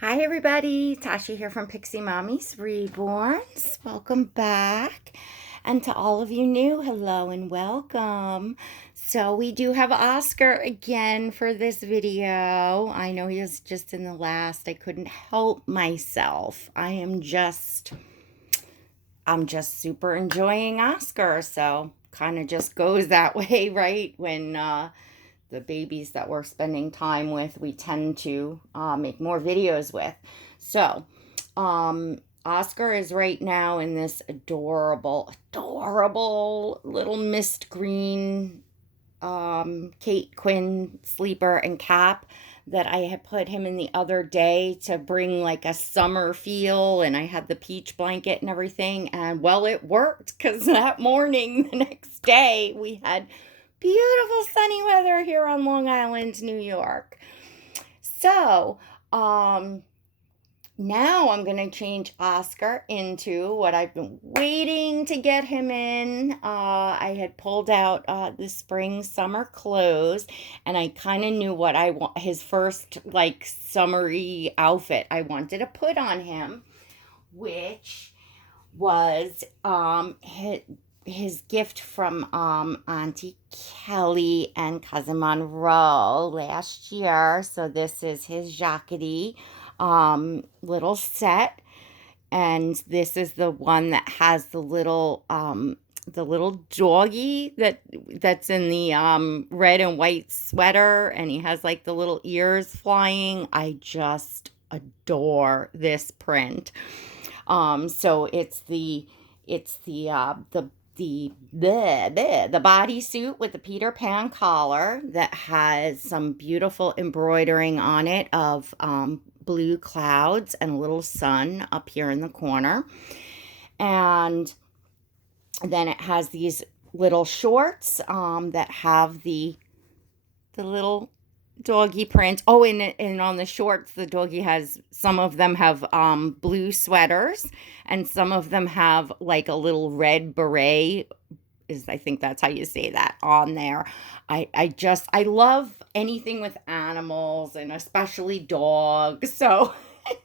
Hi everybody, Tasha here from Pixie Mommy's Reborns. Welcome back. And to all of you new, hello and welcome. So we do have Oscar again for this video. I know he was just in the last. I couldn't help myself. I'm just super enjoying Oscar. So kind of just goes that way, right? When the babies that we're spending time with, we tend to make more videos with. So, Oscar is right now in this adorable little mist green Kate Quinn sleeper and cap that I had put him in the other day to bring like a summer feel, and I had the peach blanket and everything, and well, it worked because that morning the next day we had beautiful sunny weather here on Long Island, New York. So, now I'm going to change Oscar into what I've been waiting to get him in. I had pulled out the spring summer clothes, and I kind of knew what I want, his first like summery outfit I wanted to put on him, which was his gift from Auntie Kelly and Cousin Monroe last year. So this is his Jacadi little set, and this is the one that has the little doggy that's in the red and white sweater, and he has like the little ears flying. I just adore this print. So it's the bodysuit with the Peter Pan collar that has some beautiful embroidering on it of blue clouds and a little sun up here in the corner. And then it has these little shorts that have the little doggy print. Oh, and on the shorts, the doggy has, some of them have blue sweaters, and some of them have like a little red beret. I think that's how you say that on there. I love anything with animals, and especially dogs. So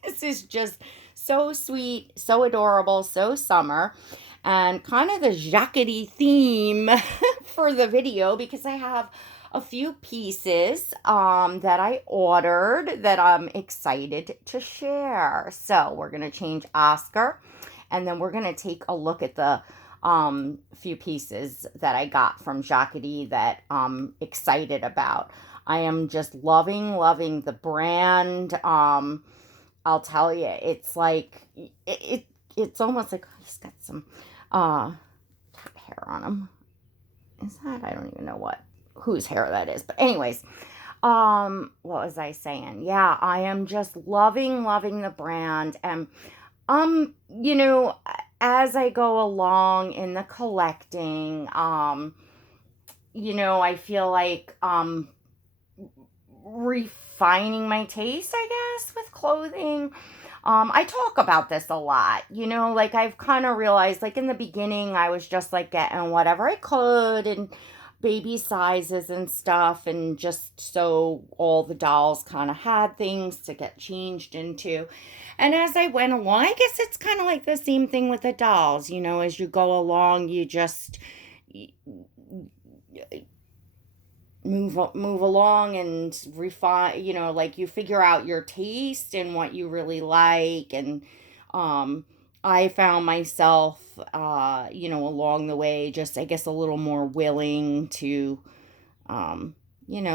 this is just so sweet, so adorable, so summer, and kind of the Jacadi theme for the video, because I have a few pieces that I ordered that I'm excited to share. So we're going to change Oscar, and then we're going to take a look at the few pieces that I got from Jacadi that I'm excited about. I am just loving the brand. I'll tell you, it's like it's almost like, oh, he's got some cat hair on him. Is that, I don't even know whose hair that is. But anyways, what was I saying? Yeah, I am just loving the brand. And you know, as I go along in the collecting, I feel like refining my taste, I guess, with clothing. I talk about this a lot, like I've kind of realized, like in the beginning, I was just like getting whatever I could and baby sizes and stuff, and just so all the dolls kind of had things to get changed into. And as I went along, I guess it's kind of like the same thing with the dolls, as you go along, you just move along and refine, like you figure out your taste and what you really like. And I found myself along the way, just I guess a little more willing to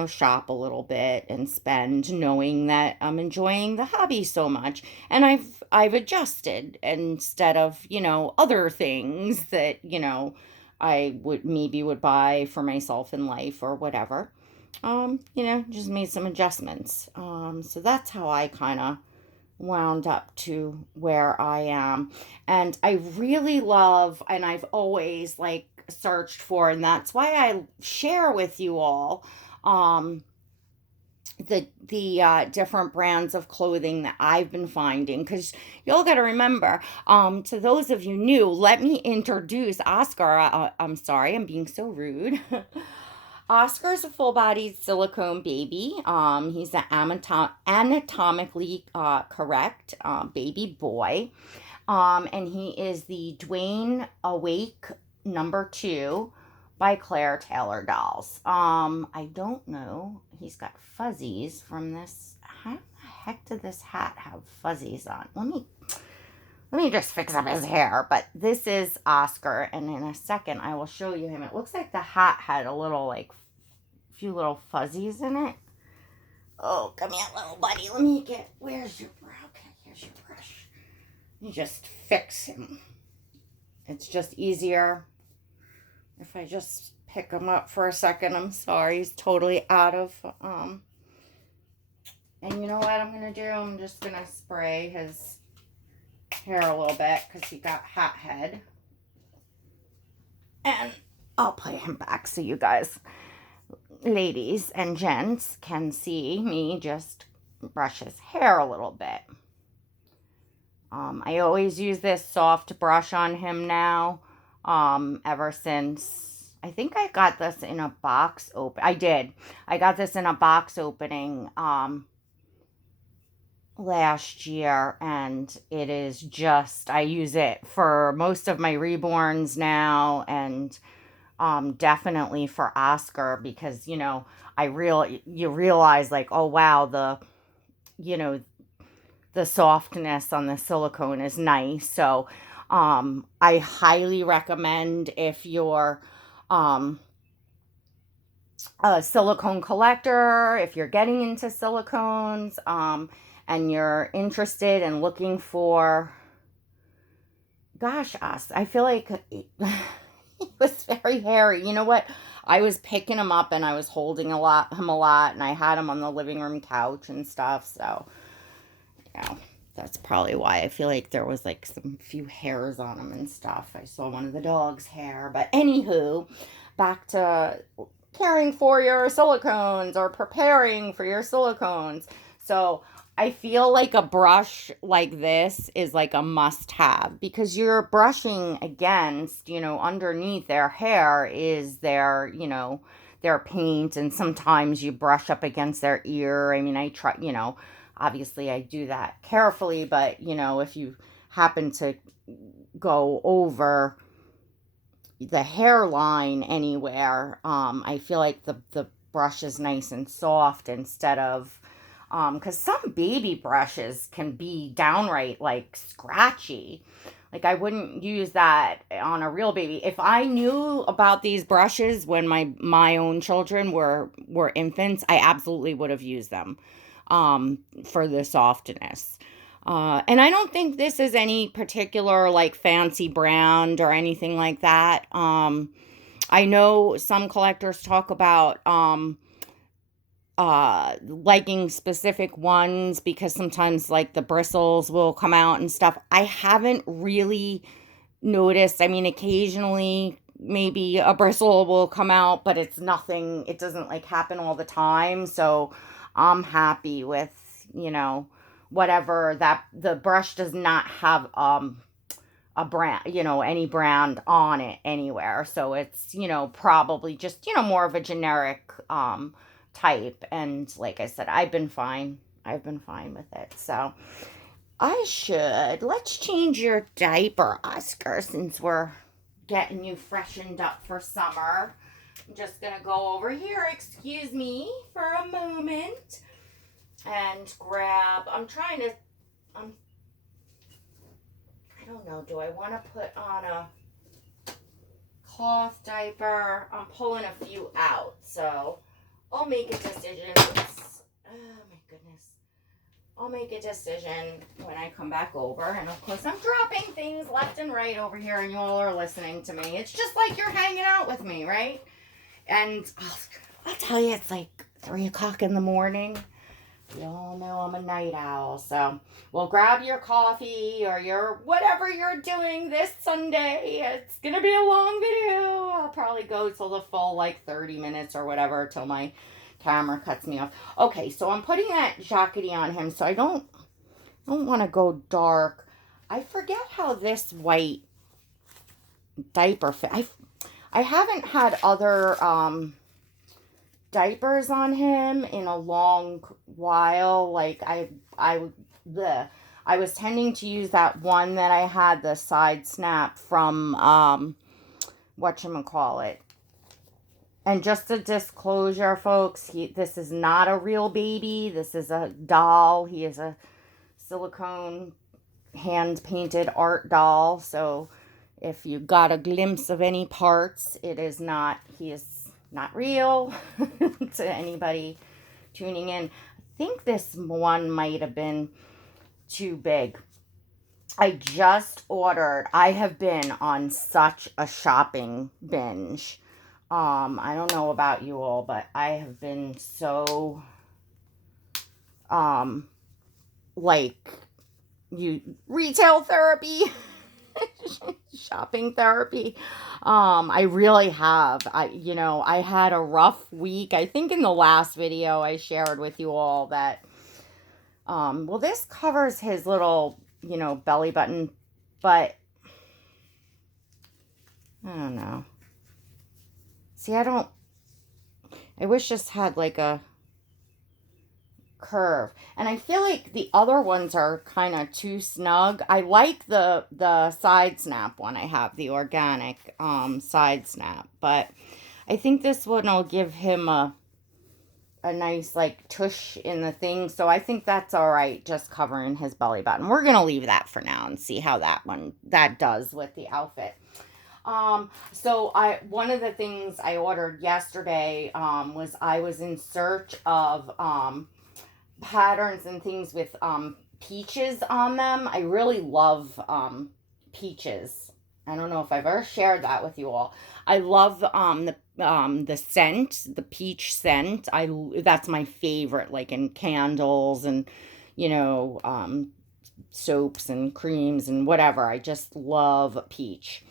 shop a little bit and spend, knowing that I'm enjoying the hobby so much. And I've adjusted, instead of, other things that, I would buy for myself in life or whatever. Just made some adjustments. So that's how I kind of wound up to where I am. And I really love, and I've always like searched for, and that's why I share with you all the different brands of clothing that I've been finding, because y'all got to remember, to those of you new, let me introduce Oscar. I'm sorry, I'm being so rude. Oscar's a full-bodied silicone baby. He's an anatomically correct baby boy. And he is the Dwayne Awake #2 by Claire Taylor Dolls. I don't know. He's got fuzzies from this. How the heck did this hat have fuzzies on? Let me just fix up his hair. But this is Oscar, and in a second I will show you him. It looks like the hat had a little, like, few little fuzzies in it. Oh, come here, little buddy. Let me get, where's your brow? Okay, here's your brush. You just fix him. It's just easier if I just pick him up for a second. I'm sorry, he's totally out of, and you know what I'm going to do? I'm just going to spray his hair a little bit because he got hat head. And I'll put him back so you guys, ladies and gents, can see me just brush his hair a little bit. I always use this soft brush on him now, ever since, I think I got this in a box open. I got this in a box opening, last year, and it is just, I use it for most of my reborns now, and definitely for Oscar, because, you know, you realize, like, oh wow, the softness on the silicone is nice. So I highly recommend, if you're a silicone collector, if you're getting into silicones, and you're interested in looking for, gosh, I feel like he was very hairy. You know what? I was picking him up and I was holding him a lot, and I had him on the living room couch and stuff. So, yeah, that's probably why I feel like there was like some few hairs on him and stuff. I saw one of the dog's hair. But anywho, back to caring for your silicones or preparing for your silicones. So I feel like a brush like this is like a must-have, because you're brushing against, you know, underneath their hair is their, you know, their paint, and sometimes you brush up against their ear. I mean, I try, you know, obviously I do that carefully, but, you know, if you happen to go over the hairline anywhere, I feel like the brush is nice and soft, instead of, because some baby brushes can be downright, like, scratchy. Like, I wouldn't use that on a real baby. If I knew about these brushes when my own children were infants, I absolutely would have used them for the softness. And I don't think this is any particular, like, fancy brand or anything like that. I know some collectors talk about liking specific ones because sometimes, like, the bristles will come out and stuff. I haven't really noticed. I mean, occasionally maybe a bristle will come out, but it's nothing, it doesn't, like, happen all the time. So I'm happy with, you know, whatever, that the brush does not have a brand, you know, any brand on it anywhere. So it's, you know, probably just, you know, more of a generic type. And like I said, I've been fine with it. So let's change your diaper, Oscar, since we're getting you freshened up for summer. I'm just gonna go over here, excuse me for a moment, and grab, I don't know, do I want to put on a cloth diaper? I'm pulling a few out, so I'll make a decision. Oh my goodness. I'll make a decision when I come back over. And of course, I'm dropping things left and right over here, and you all are listening to me. It's just like you're hanging out with me, right? And I'll tell you, it's like 3 o'clock in the morning. You all know I'm a night owl. So, well, grab your coffee or your whatever you're doing this Sunday. It's going to be a long video. I'll probably go till the full, like, 30 minutes or whatever, till my camera cuts me off. Okay, so I'm putting that Jacadi on him, so I don't want to go dark. I forget how this white diaper fit. I haven't had other diapers on him in a long while. Like I was tending to use that one that I had, the side snap from whatchamacallit. And just a disclosure, folks, this is not a real baby. This is a doll. He is a silicone hand-painted art doll. So if you got a glimpse of any parts, he is not real to anybody tuning in. I think this one might have been too big. I just ordered. I have been on such a shopping binge. I don't know about you all, but I have been so, retail therapy, shopping therapy. I really have. I had a rough week. I think in the last video I shared with you all that, this covers his little, belly button, but I don't know. See, I wish this had like a curve. And I feel like the other ones are kind of too snug. I like the side snap one. I have the organic side snap. But I think this one will give him a nice like tush in the thing. So I think that's all right, just covering his belly button. We're going to leave that for now and see how that does with the outfit. So one of the things I ordered yesterday, was I was in search of, patterns and things with, peaches on them. I really love, peaches. I don't know if I've ever shared that with you all. I love, the scent, the peach scent. That's my favorite, like in candles and, soaps and creams and whatever. I just love peach.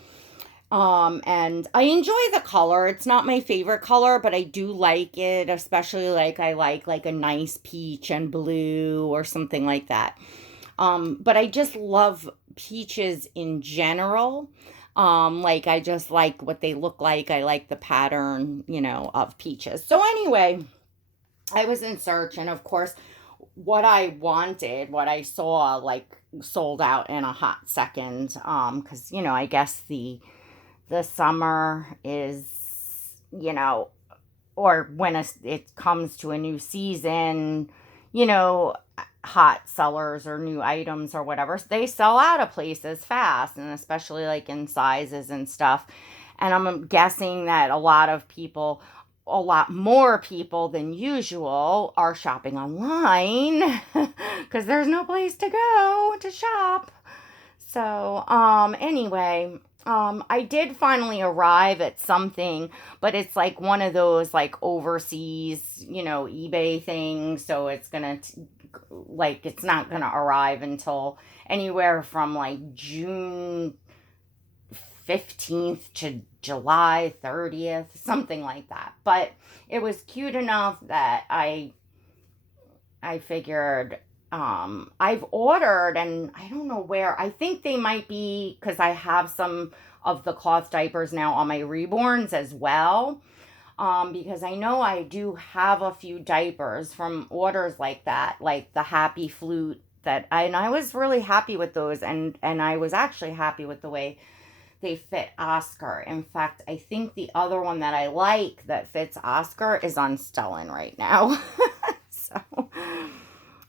And I enjoy the color. It's not my favorite color, but I do like it, especially I like a nice peach and blue or something like that. But I just love peaches in general. I just like what they look like. I like the pattern, of peaches. So anyway, I was in search, and of course, what I saw, sold out in a hot second. 'Cause, I guess the summer is, or when it comes to a new season, hot sellers or new items or whatever, they sell out of places fast, and especially in sizes and stuff. And I'm guessing that a lot more people than usual are shopping online because there's no place to go to shop. So, anyway, I did finally arrive at something, but it's one of those overseas, eBay things. So it's it's not gonna arrive until anywhere from June 15th to July 30th, something like that. But it was cute enough that I figured, I've ordered, and I don't know where. I think they might be, because I have some of the cloth diapers now on my reborns as well. Because I know I do have a few diapers from orders like that, like the Happy Flute and I was really happy with those, and I was actually happy with the way they fit Oscar. In fact, I think the other one that I like that fits Oscar is on Stellan right now. So,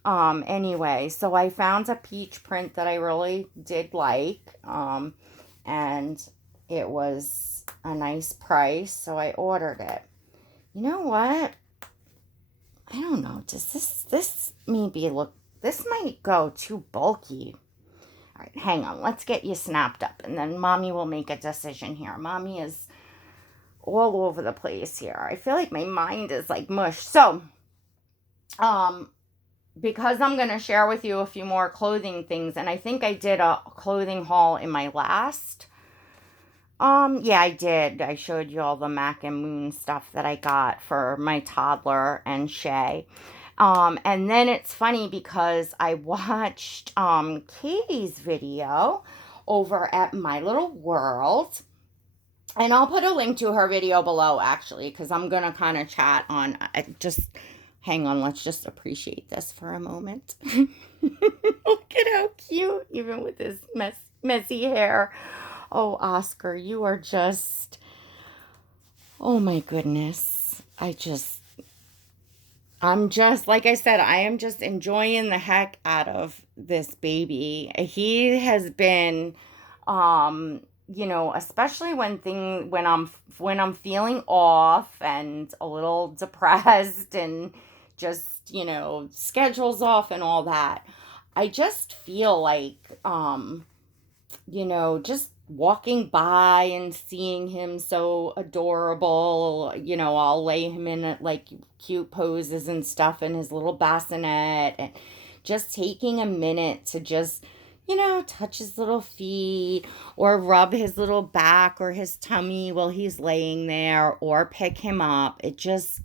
anyway, so I found a peach print that I really did like, and it was a nice price, so I ordered it. You know what? I don't know. Does this might go too bulky. All right, hang on. Let's get you snapped up, and then Mommy will make a decision here. Mommy is all over the place here. I feel like my mind is mush. So, because I'm going to share with you a few more clothing things, and I think I did a clothing haul in my last, yeah, I did. I showed you all the Mac and Moon stuff that I got for my toddler and Shay. And then it's funny because I watched, Katie's video over at My Little World, And I'll put a link to her video below, actually, because I'm going to kind of chat on, just hang on, let's just appreciate this for a moment. Look at how cute, even with his messy hair. Oh, Oscar, you are just, oh my goodness. I'm just, like I said, I am just enjoying the heck out of this baby. He has been, especially when I'm feeling off and a little depressed and just, schedules off and all that. I just feel like, just walking by and seeing him so adorable, I'll lay him in like cute poses and stuff in his little bassinet, and just taking a minute to just, touch his little feet or rub his little back or his tummy while he's laying there or pick him up. It just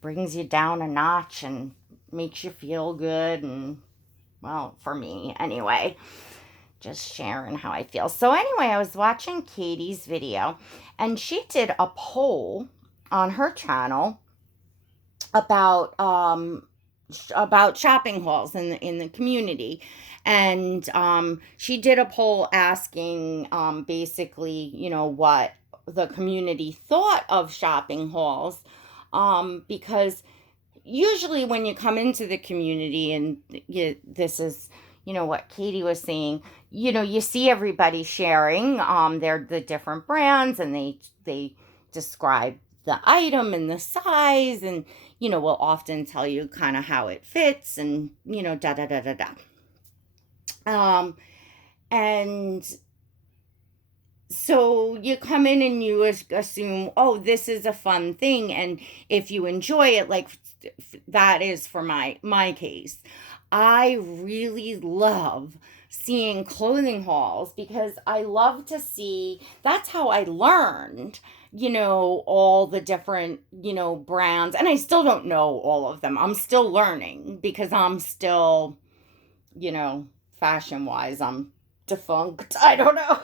brings you down a notch and makes you feel good. And well, for me anyway, just sharing how I feel. So anyway, I was watching Katie's video, and she did a poll on her channel about shopping hauls in the community. And she did a poll asking, basically, what the community thought of shopping hauls, because usually when you come into the community, and this is, what Katie was saying, you see everybody sharing the different brands, and they describe the item and the size, and will often tell you kind of how it fits, and da da da da da. And so you come in and you assume, oh, this is a fun thing, and if you enjoy it, like that is for my case. I really love seeing clothing hauls because I love to see. That's how I learned, all the different, brands, and I still don't know all of them. I'm still learning because I'm still, fashion wise, I'm defunct. I don't know.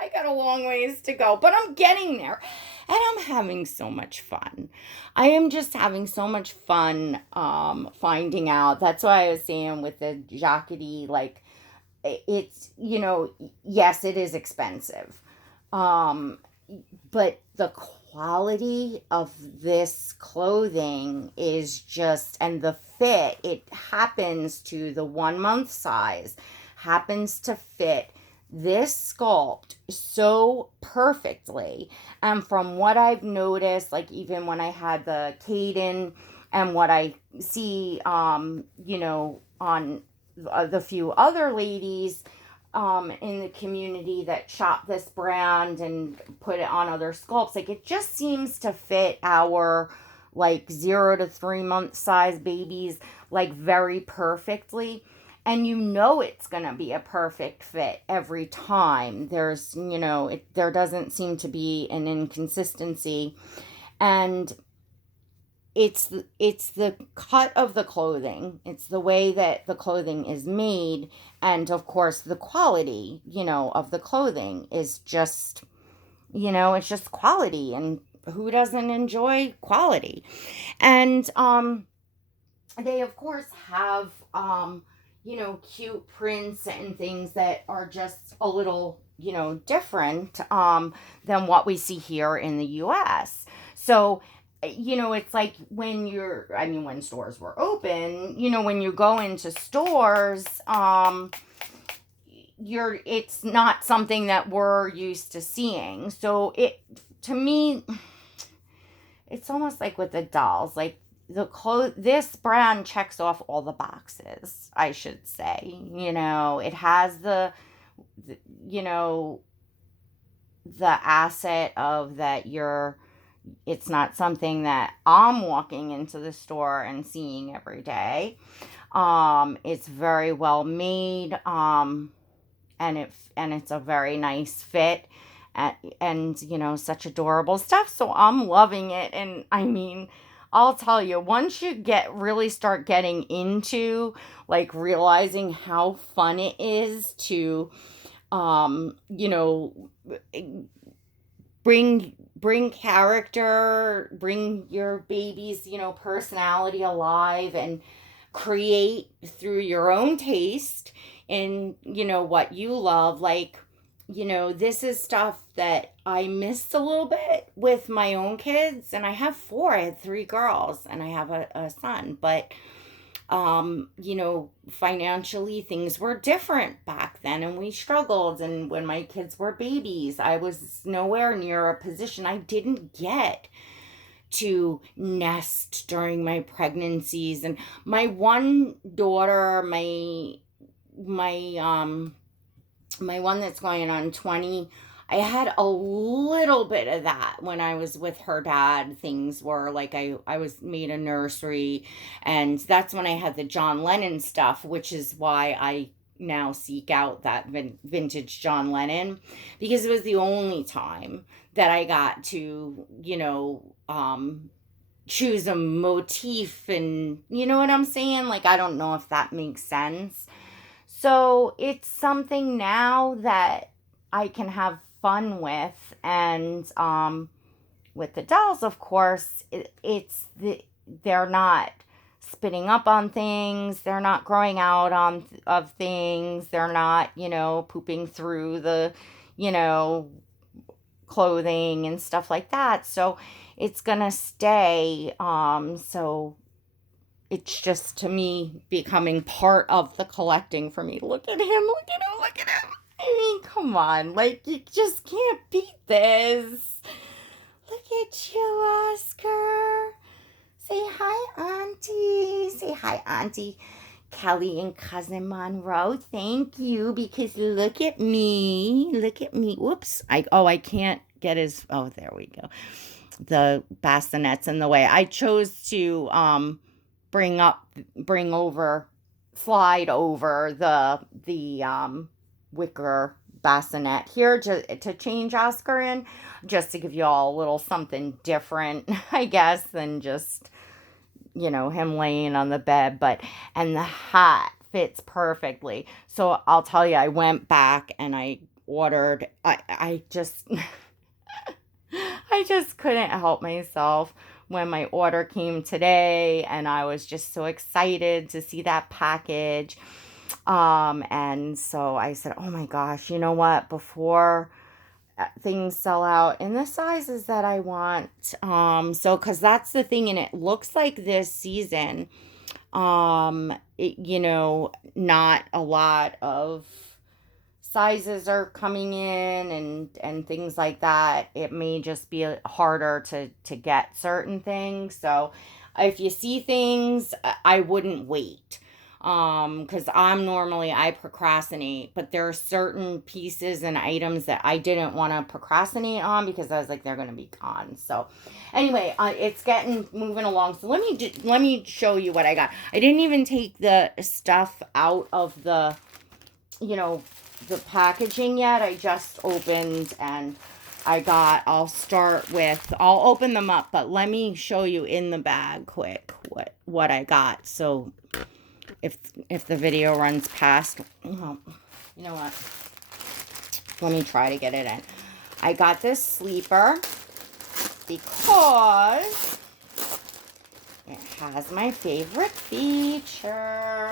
I got a long ways to go, but I'm getting there, and I'm having so much fun. I am just having so much fun finding out. That's why I was saying with the Jacadi, like, it's, yes, it is expensive. But the quality of this clothing is just, and the fit, it happens to the 1 month size, happens to fit this sculpt so perfectly. And from what I've noticed, like even when I had the Caden, and what I see, on the few other ladies in the community that shop this brand and put it on other sculpts, like it just seems to fit our like 0 to 3 month size babies like very perfectly. And it's going to be a perfect fit every time. There's, there doesn't seem to be an inconsistency. And it's the cut of the clothing. It's the way that the clothing is made. And of course, the quality, of the clothing is just, it's just quality. And who doesn't enjoy quality? And they, of course, have, cute prints and things that are just a little, different than what we see here in the US. So, it's like when when stores were open, when you go into stores, it's not something that we're used to seeing. So to me, it's almost like with the dolls, like this brand checks off all the boxes, I should say. It has the asset of that it's not something that I'm walking into the store and seeing every day. It's very well made, and it's a very nice fit, and such adorable stuff. So I'm loving it, and I mean, I'll tell you, once you really start getting into like realizing how fun it is to, you know, bring character, bring your baby's, personality alive and create through your own taste and what you love. Like, this is stuff that I missed a little bit with my own kids, and I have four. I had three girls and I have a son, but financially things were different back then and we struggled. And when my kids were babies, I was nowhere near a position. I didn't get to nest during my pregnancies. And my one daughter, my one that's going on 20, I had a little bit of that when I was with her dad. Things were like I was made a nursery, and that's when I had the John Lennon stuff, which is why I now seek out that vintage John Lennon, because it was the only time that I got to, choose a motif. And you know what I'm saying? Like, I don't know if that makes sense. So it's something now that I can have fun with. And with the dolls, of course, they're not spitting up on things. They're not growing out of things. They're not, pooping through the, you know, clothing and stuff like that. So it's gonna stay. So it's just, to me, becoming part of the collecting for me. Look at him, look at him, look at him. I mean, come on, like, you just can't beat this. Look at you, Oscar. Say hi, Auntie. Say hi, Auntie Kelly and Cousin Monroe. Thank you, because look at me. Look at me. Whoops. I can't get his, oh, there we go. The bassinet's in the way. I chose to slide over the wicker bassinet here to change Oscar in, just to give you all a little something different, I guess, than just, him laying on the bed. And the hat fits perfectly. So I'll tell you, I went back and I ordered, I just, I just couldn't help myself when my order came today, and I was just so excited to see that package. And so I said, oh my gosh, you know what? Before things sell out in the sizes that I want, because that's the thing, and it looks like this season, not a lot of sizes are coming in and things like that. It may just be harder to get certain things. So if you see things, I wouldn't wait. Because I procrastinate, but there are certain pieces and items that I didn't want to procrastinate on, because I was like, they're going to be gone. So anyway, it's moving along. So let me show you what I got. I didn't even take the stuff out of the packaging yet. I just opened, and I'll open them up, but let me show you in the bag quick what I got. So if the video runs past, well, you know what? Let me try to get it in. I got this sleeper because it has my favorite feature.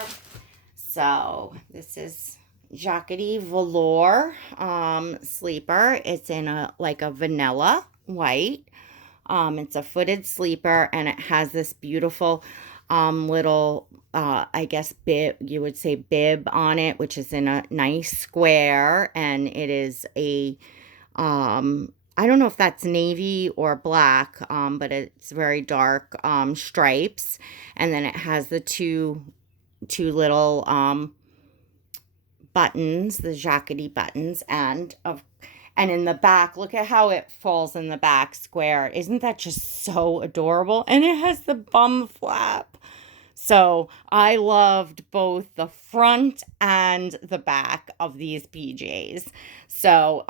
So this is Jacadi velour sleeper. It's in a vanilla white. It's a footed sleeper, and it has this beautiful little I guess you would say bib on it, which is in a nice square, and it is a I don't know if that's navy or black, but it's very dark stripes, and then it has the two little buttons, the Jacadi buttons, and in the back, look at how it falls in the back square. Isn't that just so adorable? And it has the bum flap. So I loved both the front and the back of these PJs. So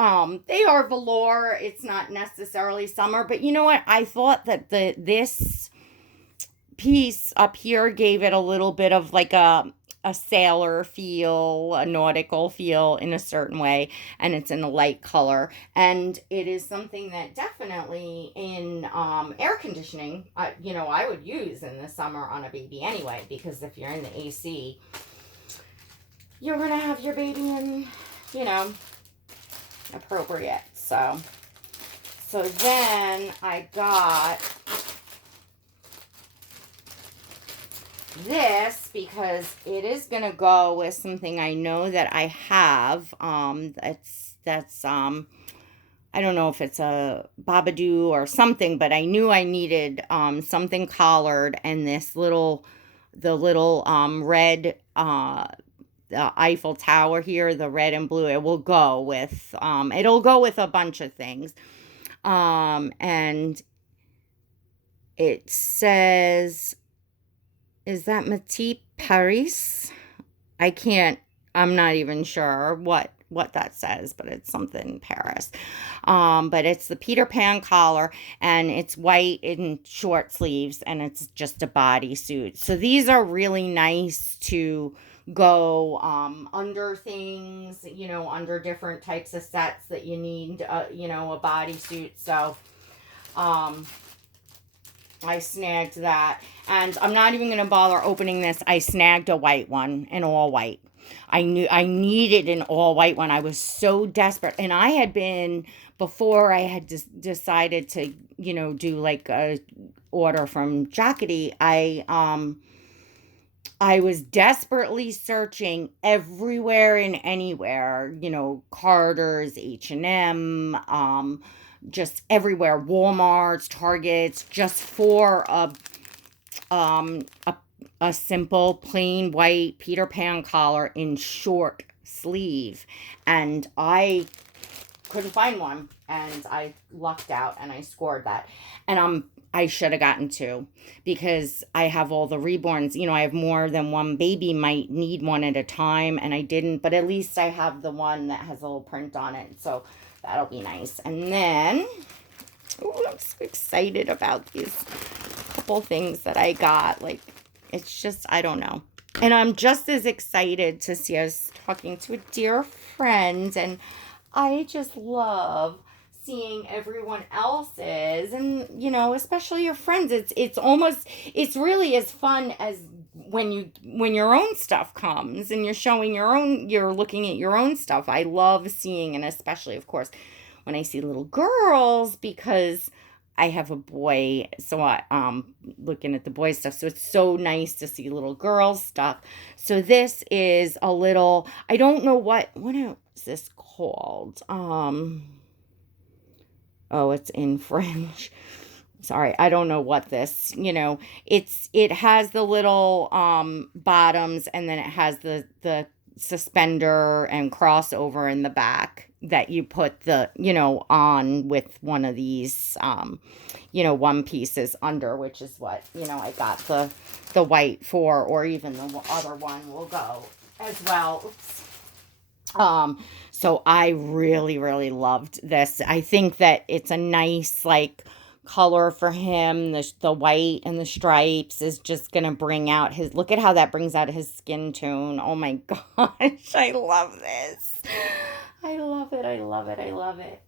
they are velour. It's not necessarily summer, but you know what? I thought that this piece up here gave it a little bit of like a sailor feel, a nautical feel in a certain way, and it's in a light color. And it is something that definitely in air conditioning, I would use in the summer on a baby anyway, because if you're in the AC, you're going to have your baby in, appropriate. So then I got this because it is going to go with something I know that I have. That's I don't know if it's a babadoo or something, but I knew I needed something collared, and the little red the Eiffel Tower here, the red and blue, it will go with it'll go with a bunch of things. And it says, is that Petit Paris? I'm not even sure what that says, but it's something Paris. But it's the Peter Pan collar, and it's white in short sleeves, and it's just a bodysuit. So these are really nice to go under things, under different types of sets that you need, a bodysuit. So I snagged that, and I'm not even going to bother opening this. I snagged a white one, an all white. I knew I needed an all white one. I was so desperate, and I had been, before I had decided to, do like a order from Jacadi, I was desperately searching everywhere and anywhere, Carter's, H&M, just everywhere, Walmart's, Target's, just for a simple plain white Peter Pan collar in short sleeve, and I couldn't find one, and I lucked out and I scored that. And I should have gotten two, because I have all the reborns. I have more than one baby, might need one at a time, and I didn't, but at least I have the one that has a little print on it, so that'll be nice. And then, I'm so excited about these couple things that I got. Like, it's just, I don't know. And I'm just as excited to see us talking to a dear friend, and I just love seeing everyone else's, and especially your friends. It's really as fun as when your own stuff comes and you're looking at your own stuff. I love seeing, and especially of course when I see little girls, because I have a boy, so I looking at the boy stuff. So it's so nice to see little girls stuff. So this is a little, I don't know what is this called? Oh, it's in French. Sorry, I don't know what this, it has the little bottoms, and then it has the suspender and crossover in the back that you put on with one of these one pieces under, which is what I got the white for, or even the other one will go as well. Oops. So I really, really loved this. I think that it's a nice, like, color for him. The white and the stripes is just going to bring out look at how that brings out his skin tone. Oh my gosh, I love this. I love it. I love it. I love it.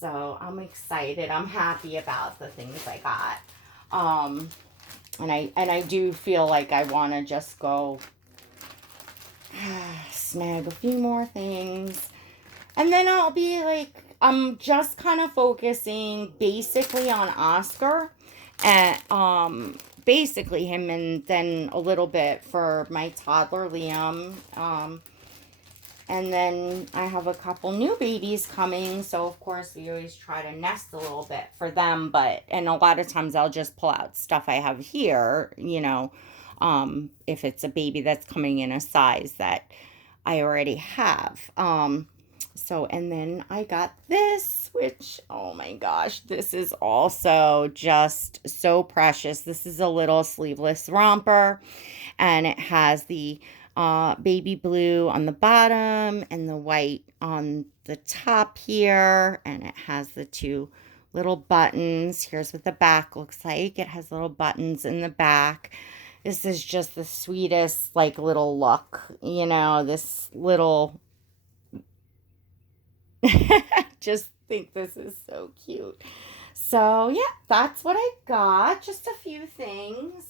So I'm excited. I'm happy about the things I got. And I do feel like I want to just go snag a few more things, and then I'll be like, I'm just kind of focusing basically on Oscar, and basically him, and then a little bit for my toddler Liam, and then I have a couple new babies coming, so of course we always try to nest a little bit for them, and a lot of times I'll just pull out stuff I have here, if it's a baby that's coming in a size that I already have. And then I got this, which, oh my gosh, this is also just so precious. This is a little sleeveless romper, and it has the baby blue on the bottom and the white on the top here, and it has the two little buttons. Here's what the back looks like. It has little buttons in the back. This is just the sweetest, like, little look. This little... Just think this is so cute. So, yeah, that's what I got. Just a few things.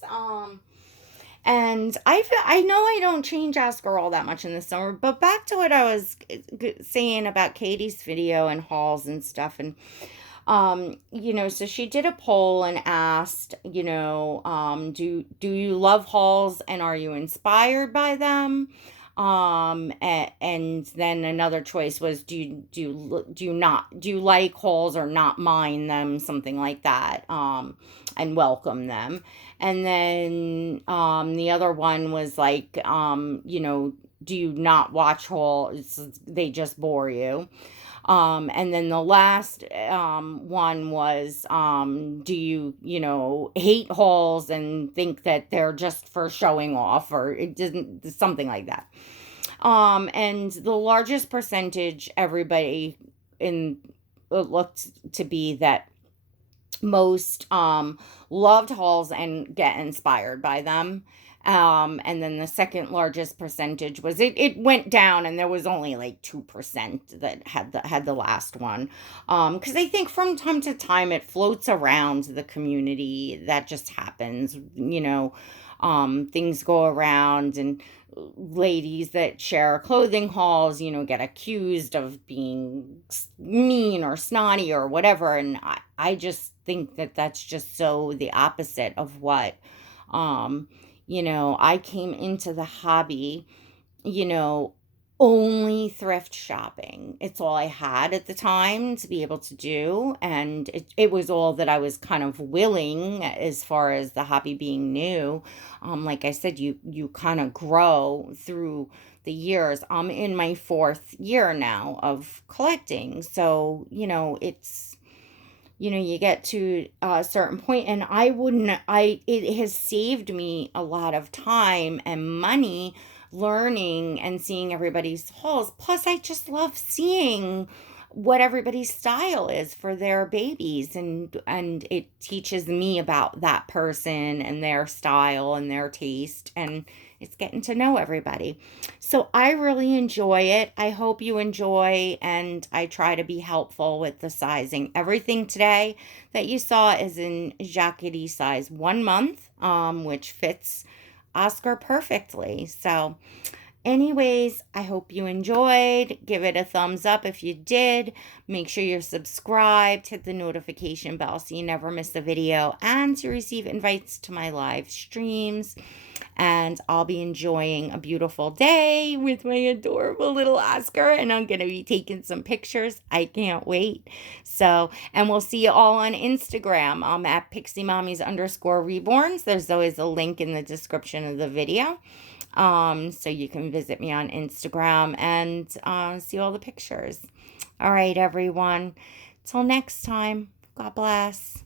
And I know I don't change Oscar all that much in the summer, but back to what I was saying about Katie's video and hauls and stuff. And so she did a poll and asked, do you love hauls and are you inspired by them? And then another choice was, do you like hauls or not mind them, something like that, and welcome them. And then the other one was like, do you not watch hauls? They just bore you. And then the last one was, do you hate hauls and think that they're just for showing off, or it doesn't, something like that. And the largest percentage, everybody in it looked to be that most loved hauls and get inspired by them. And then the second largest percentage was it went down, and there was only like 2% that had the last one. Because I think from time to time it floats around the community. That just happens, things go around, and ladies that share clothing hauls, get accused of being mean or snotty or whatever. And I just think that that's just so the opposite of what, I came into the hobby, you know, only thrift shopping. It's all I had at the time to be able to do. And it was all that I was kind of willing as far as the hobby being new. Like I said, you kind of grow through the years. I'm in my 4th year now of collecting. So, it's, you get to a certain point, and it has saved me a lot of time and money learning and seeing everybody's hauls. Plus, I just love seeing what everybody's style is for their babies, and it teaches me about that person and their style and their taste, and it's getting to know everybody. So I really enjoy it. I hope you enjoy, and I try to be helpful with the sizing. Everything today that you saw is in Jacadi size 1 month, which fits Oscar perfectly. So anyways, I hope you enjoyed. Give it a thumbs up if you did. Make sure you're subscribed. Hit the notification bell so you never miss a video, and to receive invites to my live streams. And I'll be enjoying a beautiful day with my adorable little Oscar, and I'm going to be taking some pictures. I can't wait. So, and we'll see you all on Instagram. I'm at PixieMommies_reborns. There's always a link in the description of the video. So you can visit me on Instagram and see all the pictures. All right, everyone. Till next time. God bless.